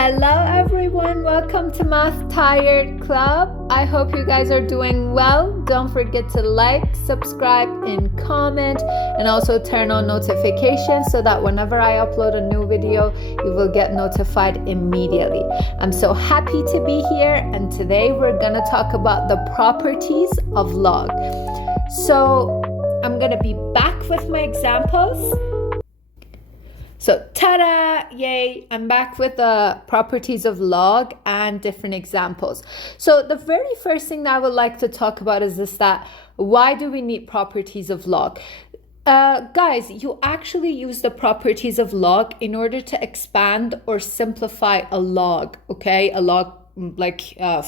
Hello everyone, welcome to Math Tired Club. I hope you guys are doing well. Don't forget to like, subscribe, and comment, and also turn on notifications so that whenever I upload a new video, you will get notified immediately. I'm so happy to be here, and today we're gonna talk about the properties of log. So I'm gonna be back with my examples. So, ta-da! Yay! I'm back with the properties of log and different examples. So, the very first thing that I would like to talk about is that why do we need properties of log? Guys, you actually use the properties of log in order to expand or simplify a log, okay? A log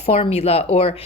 formula or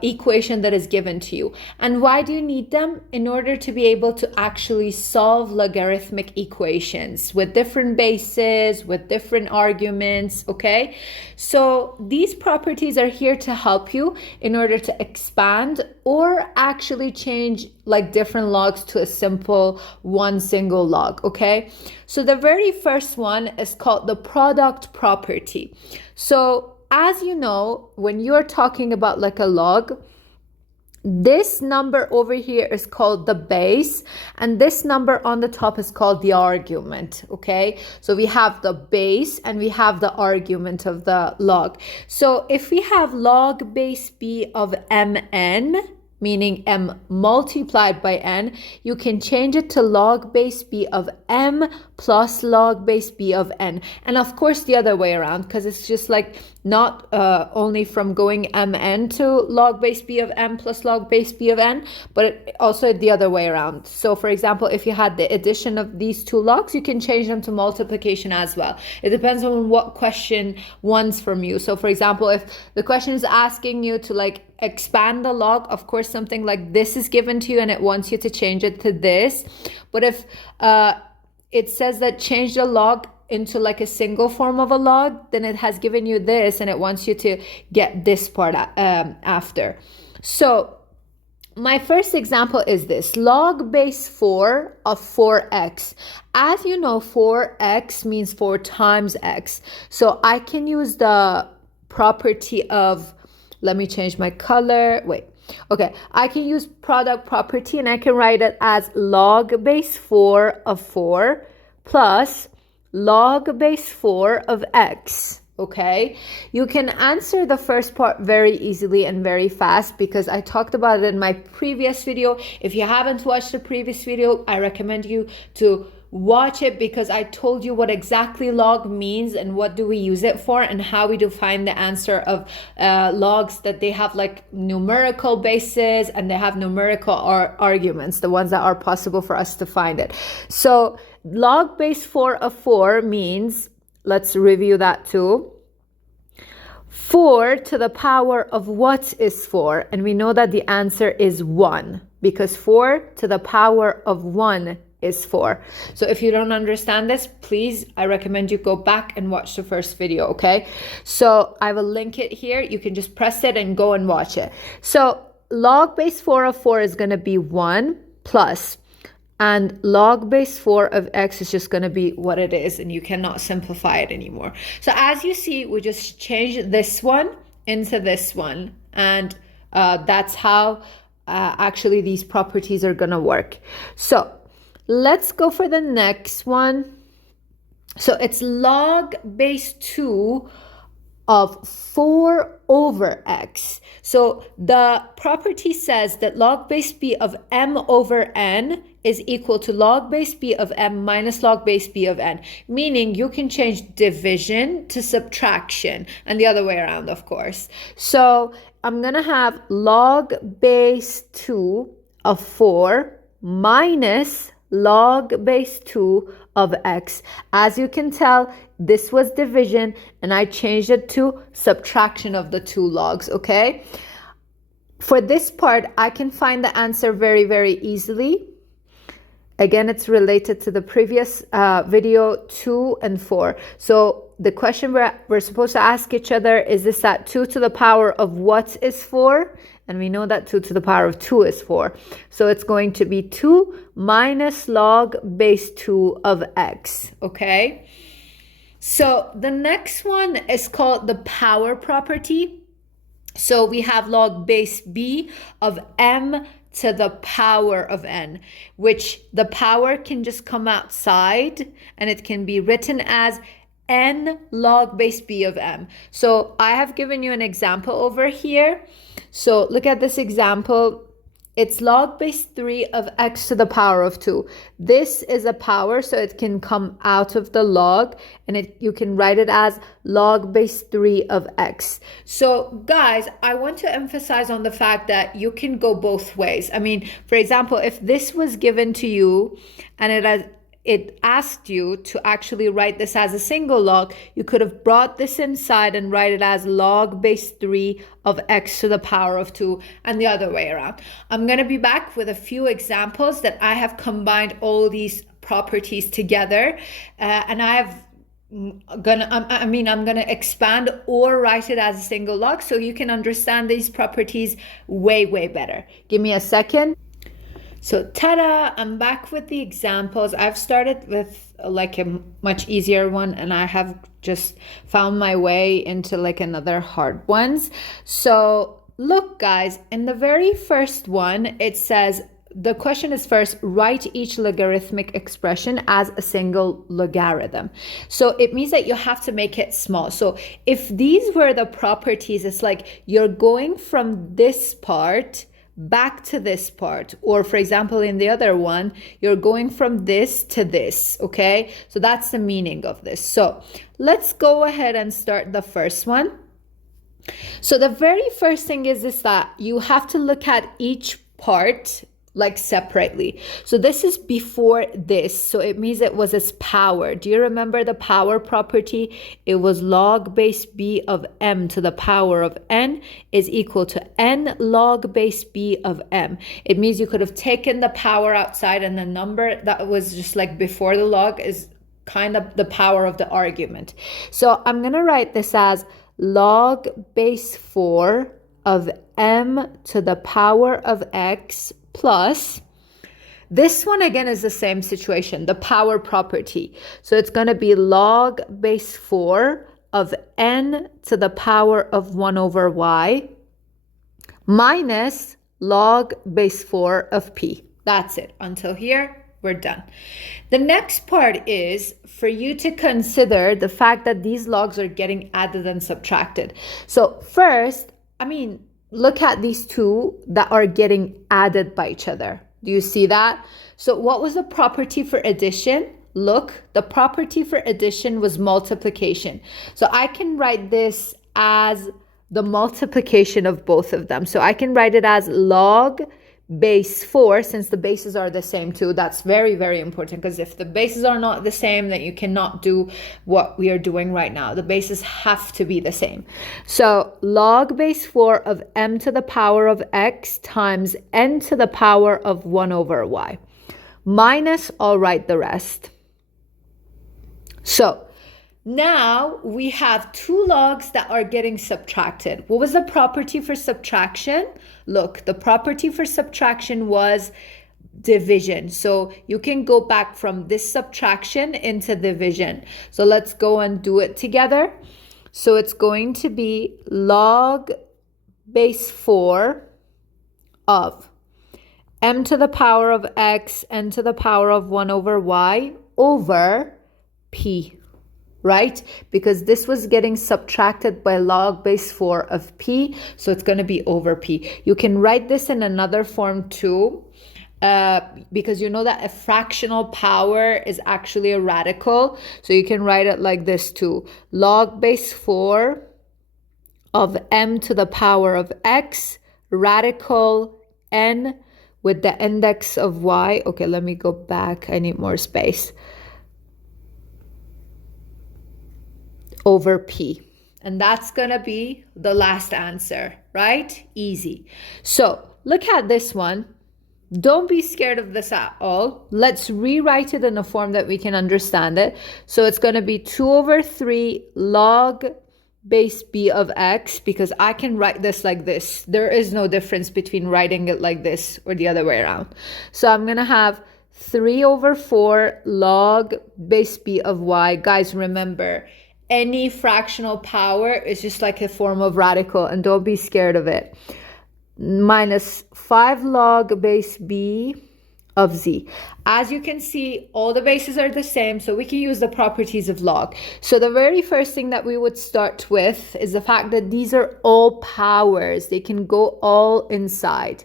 equation that is given to you. And why do you need them? In order to be able to actually solve logarithmic equations with different bases, with different arguments, okay? So these properties are here to help you in order to expand or actually change like different logs to a simple one single log, okay? So the very first one is called the product property. So as you know, when you're talking about like a log, this number over here is called the base, and this number on the top is called the argument, okay? So we have the base and we have the argument of the log. So if we have log base b of mn, meaning m multiplied by n, you can change it to log base b of m plus log base b of n. And of course the other way around, because it's just like not only from going mn to log base b of m plus log base b of n, but also the other way around. So for example, if you had the addition of these two logs, you can change them to multiplication as well. It depends on what question wants from you. So for example, if the question is asking you to like expand the log, of course something like this is given to you and it wants you to change it to this. But if it says that change the log into like a single form of a log, then it has given you this and it wants you to get this part after. So my first example is this: log base 4 of 4x. As you know, 4x means 4 times x. So I can use the property of, let me change my color. Okay, I can use product property and I can write it as log base 4 of 4 plus log base 4 of x. Okay, you can answer the first part very easily and very fast because I talked about it in my previous video. If you haven't watched the previous video, I recommend you to watch it because I told you what exactly log means and what do we use it for and how we define the answer of logs, that they have like numerical bases and they have numerical arguments, the ones that are possible for us to find it. So log base 4 of 4 means, let's review that too. 4 to the power of what is 4? And we know that the answer is 1 because 4 to the power of 1 is 4. So if you don't understand this, please, I recommend you go back and watch the first video, okay? So I will link it here. You can just press it and go and watch it. So log base 4 of 4 is going to be 1 plus, and log base 4 of x is just going to be what it is, and you cannot simplify it anymore. So as you see, we just changed this one into this one, and that's how actually these properties are going to work. So let's go for the next one. So it's log base 2 of 4 over x. So the property says that log base b of m over n is equal to log base b of m minus log base b of n, meaning you can change division to subtraction and the other way around, of course. So I'm gonna have log base 2 of 4 minus log base 2 of x. As you can tell, this was division and I changed it to subtraction of the two logs, okay? For this part, I can find the answer very, very easily. Again, it's related to the previous video 2 and 4. So the question we're supposed to ask each other is this: that 2 to the power of what is 4? And we know that 2 to the power of 2 is 4. So it's going to be 2 minus log base 2 of x, okay? So the next one is called the power property. So we have log base b of m to the power of n, which the power can just come outside and it can be written as n log base b of m. So I have given you an example over here. So look at this example. It's log base 3 of x to the power of 2. This is a power, so it can come out of the log, and you can write it as log base 3 of x. So guys, I want to emphasize on the fact that you can go both ways. I mean, for example, if this was given to you and it asked you to actually write this as a single log, you could have brought this inside and write it as log base 3 of x to the power of 2, and the other way around. I'm going to be back with a few examples that I have combined all these properties together, and I'm gonna expand or write it as a single log so you can understand these properties way better. Give me a second. So ta-da, I'm back with the examples. I've started with like a much easier one, and I have just found my way into like another hard ones. So look guys, in the very first one, it says, the question is first, write each logarithmic expression as a single logarithm. So it means that you have to make it small. So if these were the properties, it's like you're going from this part back to this part, or for example in the other one you're going from this to this. Okay, so that's the meaning of this. So let's go ahead and start the first one. So the very first thing is that you have to look at each part like separately. So this is before this, so it means it was its power. Do you remember the power property? It was log base b of m to the power of n is equal to n log base b of m. It means you could have taken the power outside, and the number that was just like before the log is kind of the power of the argument. So I'm gonna write this as log base 4 of m to the power of x plus, this one again is the same situation, the power property. So it's going to be log base 4 of n to the power of 1 over y minus log base 4 of p. That's it. Until here, we're done. The next part is for you to consider the fact that these logs are getting added and subtracted. So first, look at these two that are getting added by each other. Do you see that? So what was the property for addition? Look, the property for addition was multiplication. So I can write this as the multiplication of both of them. So I can write it as log base 4, since the bases are the same too. That's very important, because if the bases are not the same, then you cannot do what we are doing right now. The bases have to be the same. So log base 4 of m to the power of x times n to the power of 1 over y minus, I'll write the rest. So now we have two logs that are getting subtracted. What was the property for subtraction? Look, the property for subtraction was division. So you can go back from this subtraction into division. So let's go and do it together. So it's going to be log base 4 of m to the power of x, n to the power of 1 over y over p. Right? Because this was getting subtracted by log base 4 of p, so it's going to be over p. You can write this in another form too, because you know that a fractional power is actually a radical. So you can write it like this too. Log base 4 of m to the power of x, radical n with the index of y. Okay, let me go back. I need more space. Over p. And that's going to be the last answer, right? Easy. So look at this one. Don't be scared of this at all. Let's rewrite it in a form that we can understand it. So it's going to be 2 over 3 log base b of x, because I can write this like this. There is no difference between writing it like this or the other way around. So I'm going to have 3 over 4 log base b of y. Guys, remember, any fractional power is just like a form of radical, and don't be scared of it. Minus 5 log base b of z. As you can see, all the bases are the same, so we can use the properties of log. So the very first thing that we would start with is the fact that these are all powers. They can go all inside.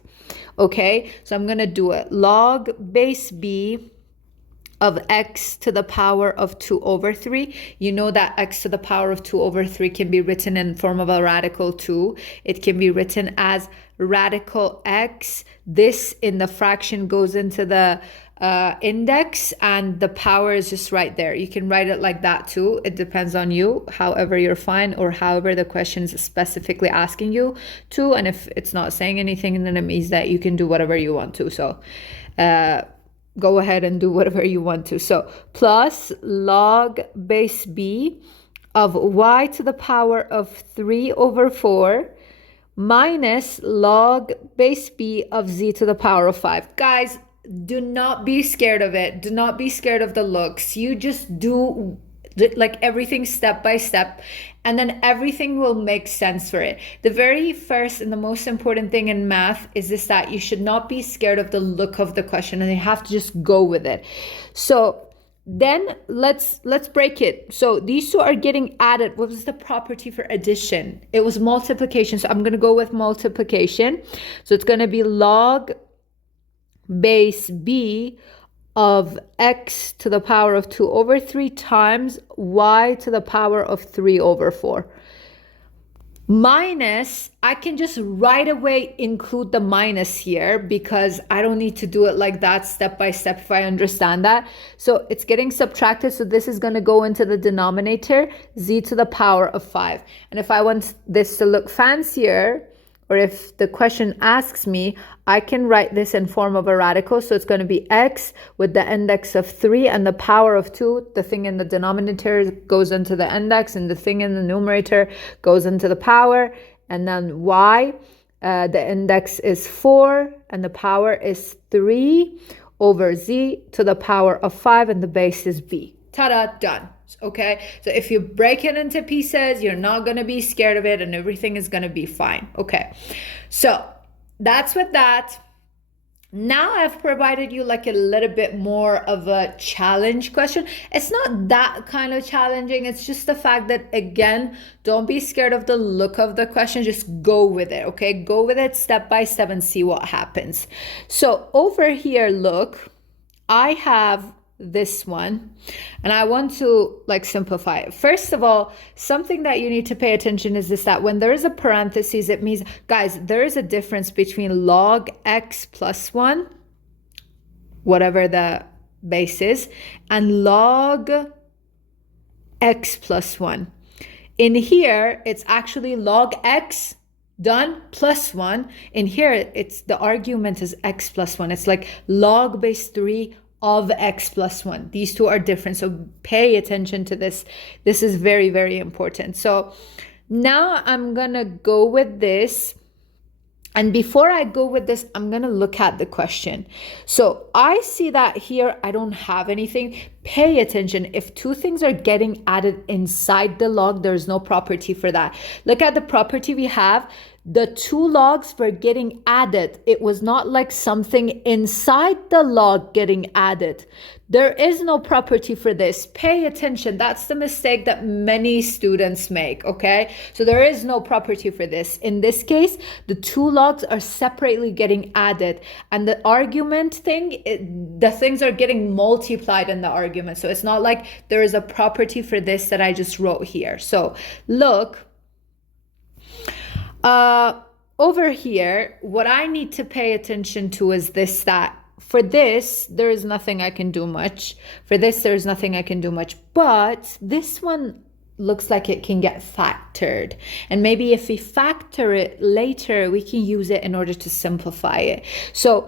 Okay, so I'm gonna do it. Log base b of x to the power of 2 over 3. You know that x to the power of 2 over 3 can be written in form of a radical 2. It can be written as radical x. This in the fraction goes into the index, and the power is just right there. You can write it like that too. It depends on you, however you're fine, or however the question is specifically asking you to. And if it's not saying anything, then it means that you can do whatever you want to. So go ahead and do whatever you want to. So plus log base b of y to the power of 3 over 4 minus log base b of z to the power of 5. Guys, do not be scared of it. Do not be scared of the looks. You just do like everything step by step, and then everything will make sense for it. The very first and the most important thing in math is this, that you should not be scared of the look of the question, and you have to just go with it. So then let's break it. So these two are getting added. What was the property for addition? It was multiplication. So I'm going to go with multiplication. So it's going to be log base b of x to the power of 2 over 3 times y to the power of 3 over 4. Minus, I can just right away include the minus here because I don't need to do it like that step by step if I understand that. So it's getting subtracted. So this is going to go into the denominator, z to the power of 5. And if I want this to look fancier, or if the question asks me, I can write this in form of a radical. So it's going to be x with the index of 3 and the power of 2. The thing in the denominator goes into the index, and the thing in the numerator goes into the power. And then y, the index is 4 and the power is 3 over z to the power of 5, and the base is b. Ta-da, done. Okay, so if you break it into pieces, you're not going to be scared of it, and everything is going to be fine. Okay, so that's with that. Now I've provided you like a little bit more of a challenge question. It's not that kind of challenging. It's just the fact that, again, don't be scared of the look of the question. Just go with it, okay? Go with it step by step and see what happens. So over here, look, I have this one, and I want to like simplify it. First of all, something that you need to pay attention is this, that when there is a parentheses, it means, guys, there is a difference between log x plus 1, whatever the base is, and log x plus 1. In here, it's actually log x done plus 1. In here, it's the argument is x plus 1. It's like log base 3 of x plus 1. These two are different, so pay attention to this. This is very, very important. So now I'm gonna go with this, and before I go with this, I'm gonna look at the question. So I see that here I don't have anything. Pay attention. If two things are getting added inside the log, there's no property for that. Look at the property we have. The two logs were getting added. It was not like something inside the log getting added. There is no property for this. Pay attention. That's the mistake that many students make, okay? So there is no property for this. In this case, the two logs are separately getting added, and the argument thing, the things are getting multiplied in the argument. So it's not like there is a property for this that I just wrote here. So look, over here, what I need to pay attention to is this, that for this, there is nothing I can do much. For this, there's nothing I can do much. But this one looks like it can get factored. And maybe if we factor it later, we can use it in order to simplify it. So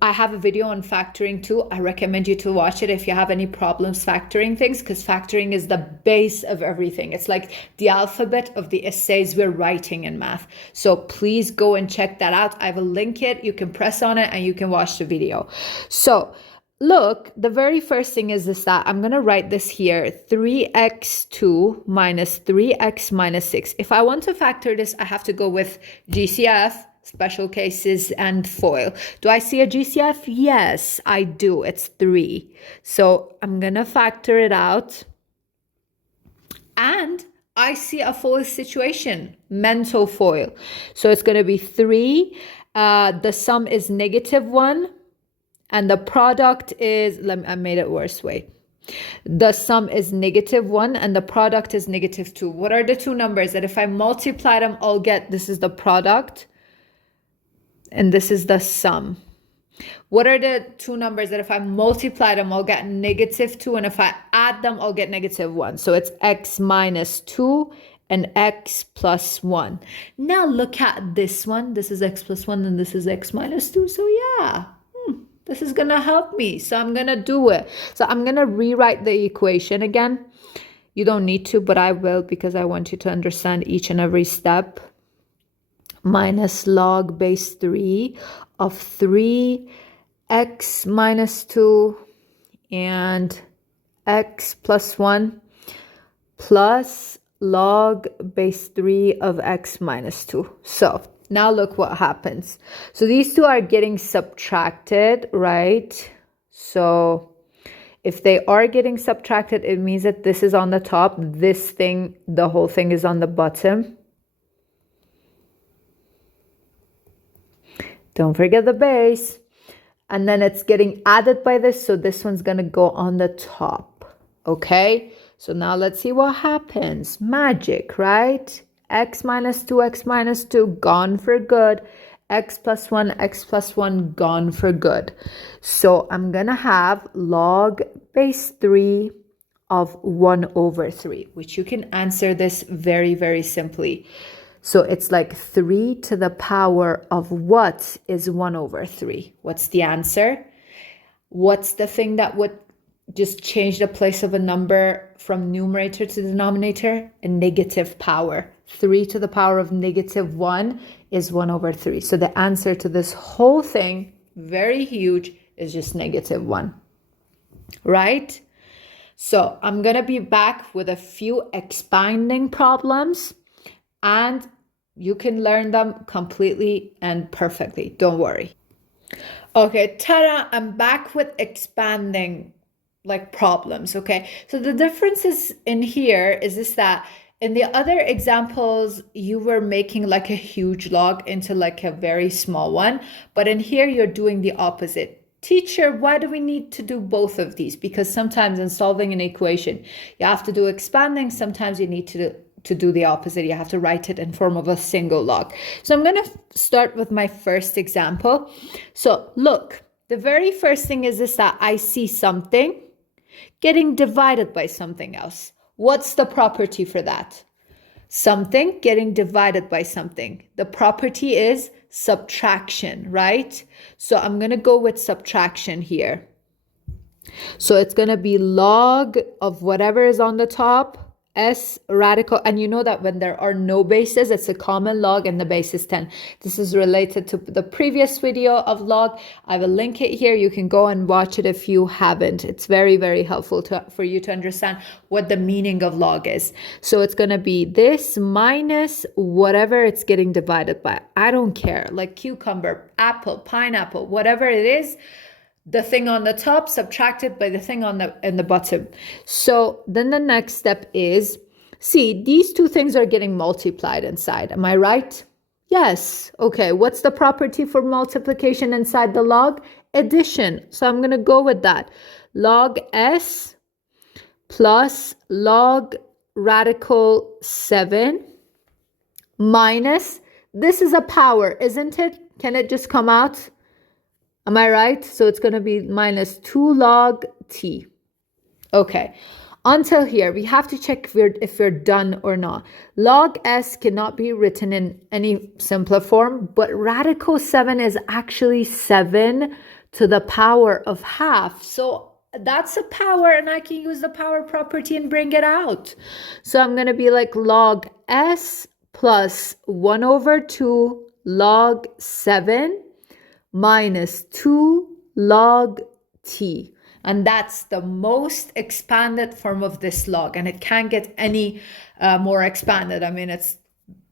I have a video on factoring too. I recommend you to watch it if you have any problems factoring things, because factoring is the base of everything. It's like the alphabet of the essays we're writing in math. So please go and check that out. I will link it. You can press on it and you can watch the video. So look, the very first thing is that I'm going to write this here, 3x2 minus 3x minus 6. If I want to factor this, I have to go with GCF, special cases, and FOIL. Do I see a GCF? Yes, I do. It's 3. So I'm going to factor it out. And I see a FOIL situation, mental FOIL. So it's going to be 3. The sum is -1. And the product is, I made it worse, wait. The sum is -1 and the product is -2. What are the two numbers that if I multiply them, I'll get, this is the product. And this is the sum. What are the two numbers that if I multiply them, I'll get -2, and if I add them, I'll get -1. So it's x minus 2 and x plus 1. Now look at this one. This is x plus 1 and this is x minus 2. So yeah, this is going to help me. So I'm going to do it. So I'm going to rewrite the equation again. You don't need to, but I will, because I want you to understand each and every step. Minus log base 3 of 3x minus 2 and x plus 1 plus log base 3 of x minus 2. So now look what happens. So these two are getting subtracted, right? So if they are getting subtracted, it means that this is on the top. This thing, the whole thing is on the bottom. Don't forget the base. And then it's getting added by this. So this one's going to go on the top. Okay. So now let's see what happens. Magic, right? X minus 2, gone for good. X plus 1, gone for good. So I'm going to have log base 3 of 1 over 3, which you can answer this very, very simply. So it's like 3 to the power of what is 1 over 3? What's the answer? What's the thing that would just change the place of a number from numerator to denominator? A negative power. 3 to the power of -1 is 1 over 3. So the answer to this whole thing, very huge, is just -1. Right? So I'm going to be back with a few expanding problems. And you can learn them completely and perfectly. Don't worry. Okay, ta-da! I'm back with expanding problems, okay? So the differences in here is this, that in the other examples, you were making like a huge log into like a very small one. But in here, you're doing the opposite. Teacher, why do we need to do both of these? Because sometimes in solving an equation, you have to do expanding. Sometimes you need to do the opposite. You have to write it in form of a single log. So I'm going to start with my first example. So look, the very first thing is this, that I see something getting divided by something else. What's the property for that? Something getting divided by something. The property is subtraction, right? So I'm going to go with subtraction here. So it's going to be log of whatever is on the top, S radical, and you know that when there are no bases, it's a common log and the base is 10. This is related to the previous video of log. I will link it here. You can go and watch it if you haven't. It's very, very helpful for you to understand what the meaning of log is. So it's going to be this minus whatever it's getting divided by. I don't care, like cucumber, apple, pineapple, whatever it is. The thing on the top subtracted by the thing in the bottom. So then the next step is, see, these two things are getting multiplied inside. Am I right? Yes. Okay. What's the property for multiplication inside the log? Addition. So I'm going to go with that. Log S plus log radical 7 minus, this is a power, isn't it? Can it just come out? Am I right? So it's going to be minus 2 log t. Okay. Until here, we have to check if we're done or not. Log s cannot be written in any simpler form, but radical 7 is actually 7 to the power of half. So that's a power, and I can use the power property and bring it out. So I'm going to be like log s plus 1 over 2 log 7 minus 2 log t. And that's the most expanded form of this log, and it can't get any more expanded. I mean, it's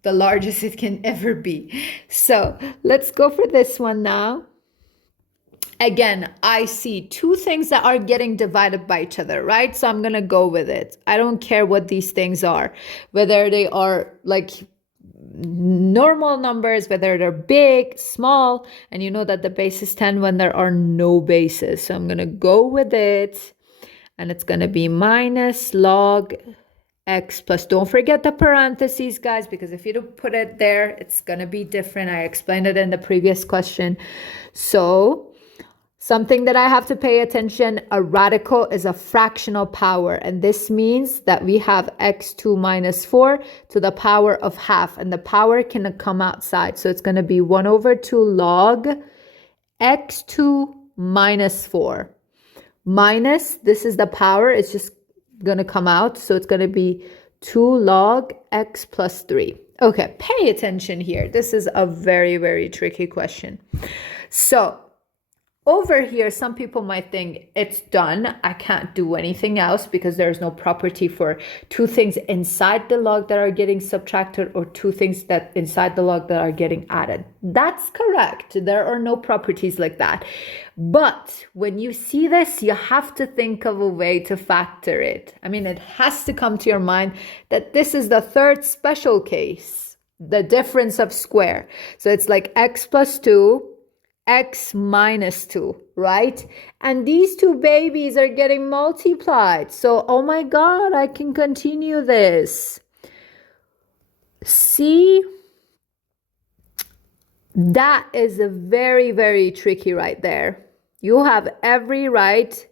the largest it can ever be. So let's go for this one now. Again, I see two things that are getting divided by each other, right? So I'm going to go with it. I don't care what these things are, whether they are like normal numbers, whether they're big, small, and you know that the base is 10 when there are no bases. So I'm going to go with it, and it's going to be minus log x plus, don't forget the parentheses, guys, because if you don't put it there, it's going to be different. I explained it in the previous question. So something that I have to pay attention, a radical is a fractional power. And this means that we have x2 minus 4 to the power of half. And the power can come outside. So it's going to be 1 over 2 log x2 minus 4. Minus, this is the power. It's just going to come out. So it's going to be 2 log x plus 3. Okay, pay attention here. This is a very, very tricky question. So over here, some people might think it's done. I can't do anything else because there's no property for two things inside the log that are getting subtracted or two things that inside the log that are getting added. That's correct. There are no properties like that. But when you see this, you have to think of a way to factor it. I mean, it has to come to your mind that this is the third special case, the difference of square. So it's like x plus 2, x minus 2, right? And these two babies are getting multiplied. So, oh my God, I can continue this. See? That is a very, very tricky right there. You have every right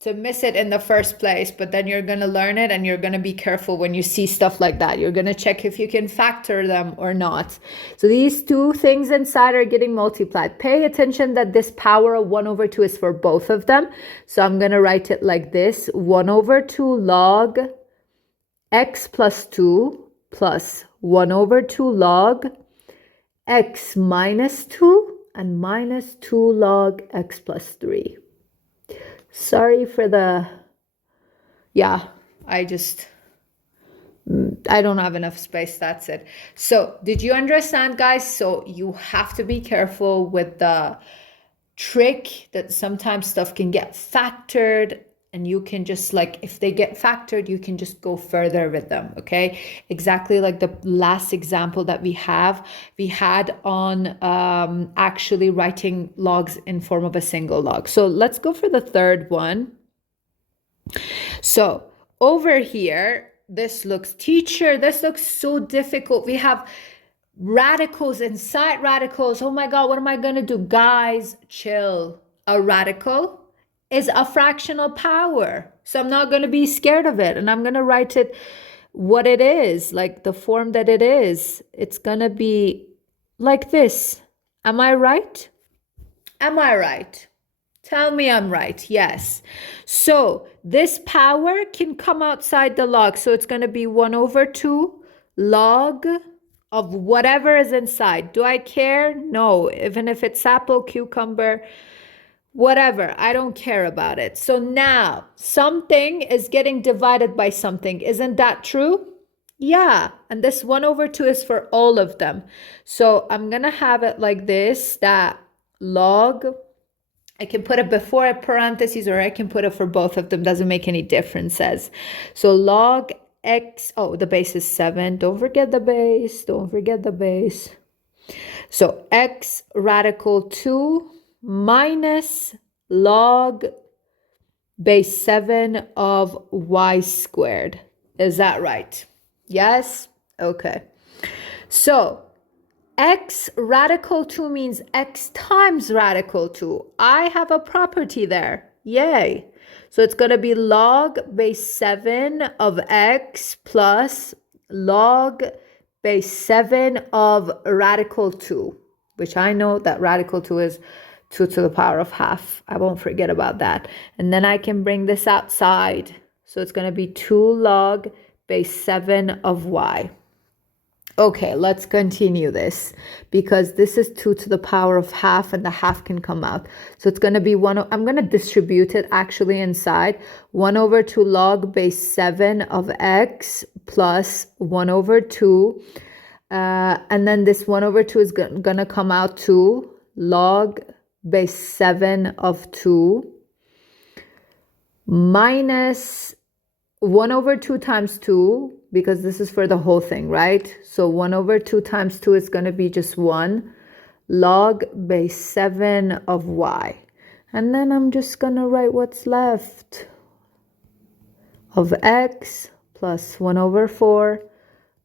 to miss it in the first place, but then you're going to learn it, and you're going to be careful when you see stuff like that. You're going to check if you can factor them or not. So these two things inside are getting multiplied. Pay attention that this power of 1 over 2 is for both of them. So I'm going to write it like this: 1 over 2 log x plus 2 plus 1 over 2 log x minus 2 and minus 2 log x plus 3. Sorry for the, I don't have enough space. That's it. So did you understand, guys? So you have to be careful with the trick that sometimes stuff can get factored, and you can just like, if they get factored, you can just go further with them, okay? Exactly like the last example that we had on actually writing logs in form of a single log. So let's go for the third one. So over here, this looks so difficult. We have radicals inside radicals. Oh my God, what am I going to do? Guys, chill. A radical is a fractional power. So I'm not going to be scared of it. And I'm going to write it what it is, like the form that it is. It's going to be like this. Am I right? Am I right? Tell me I'm right. Yes. So this power can come outside the log. So it's going to be 1 over 2 log of whatever is inside. Do I care? No. Even if it's apple, cucumber, whatever, I don't care about it. So now something is getting divided by something. Isn't that true? Yeah. And this 1 over 2 is for all of them. So I'm going to have it like this, that log, I can put it before a parentheses, or I can put it for both of them. Doesn't make any differences. So log x, the base is 7. Don't forget the base. Don't forget the base. So x radical 2 minus log base 7 of y squared. Is that right? Yes? Okay. So x radical 2 means x times radical 2. I have a property there. Yay. So it's going to be log base 7 of x plus log base 7 of radical 2, which I know that radical 2 is 2 to the power of half. I won't forget about that. And then I can bring this outside. So it's going to be 2 log base 7 of y. Okay, let's continue this because this is 2 to the power of half and the half can come out. So it's going to be I'm going to distribute it actually inside 1 over 2 log base 7 of x plus 1 over 2. And then this 1 over 2 is going to come out to log base 7 of 2 minus 1 over 2 times 2, because this is for the whole thing, right? So 1 over 2 times 2 is going to be just 1 log base 7 of y. And then I'm just going to write what's left of x plus 1 over 4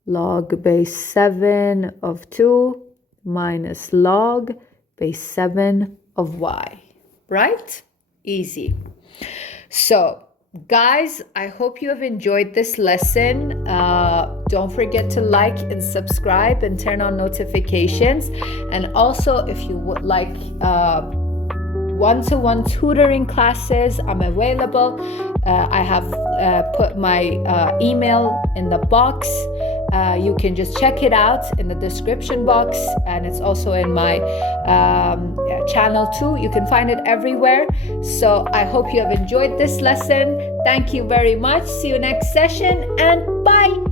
log base 7 of 2 minus log base 7 of y, right? Easy. So guys, I hope you have enjoyed this lesson. Don't forget to like and subscribe and turn on notifications. And also, if you would like one-to-one tutoring classes, I'm available. I have put my email in the box. You can just check it out in the description box, and it's also in my channel too. You can find it everywhere. So I hope you have enjoyed this lesson. Thank you very much. See you next session, and bye.